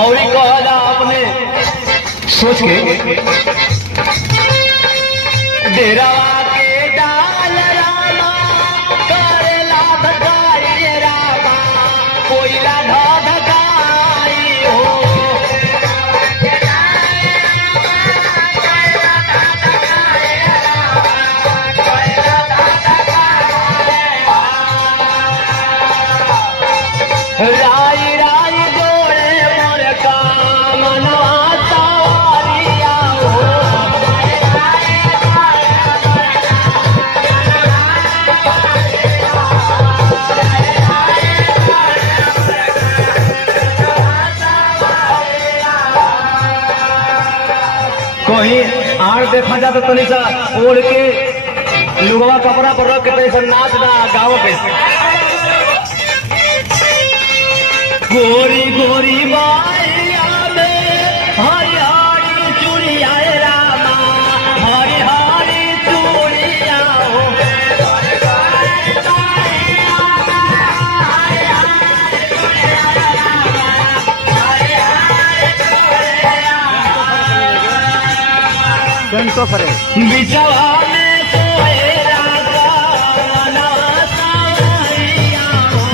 और कहला अपने सोच के डेरावा के डाल रामा करेला धकाई रामा कोयला धकाई हो राई राई गोड़े मोर काम नवाता वारिया हो कहीं आड़ देखा जाता तो नहीं सा ओढ़ के लुगवा कपड़ा पर रख के तो ऐसा नाच ना गाँव के गोरी गोरी बाइया में हरी हरी चूड़िया रामा हरी हरी चूड़िया हो बिचवा में सोए राजा नवासा वारिया हो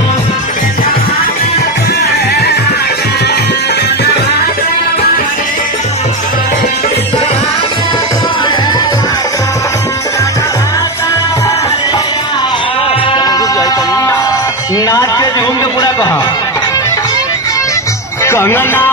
नाच के झूम के पूरा कहा कंगना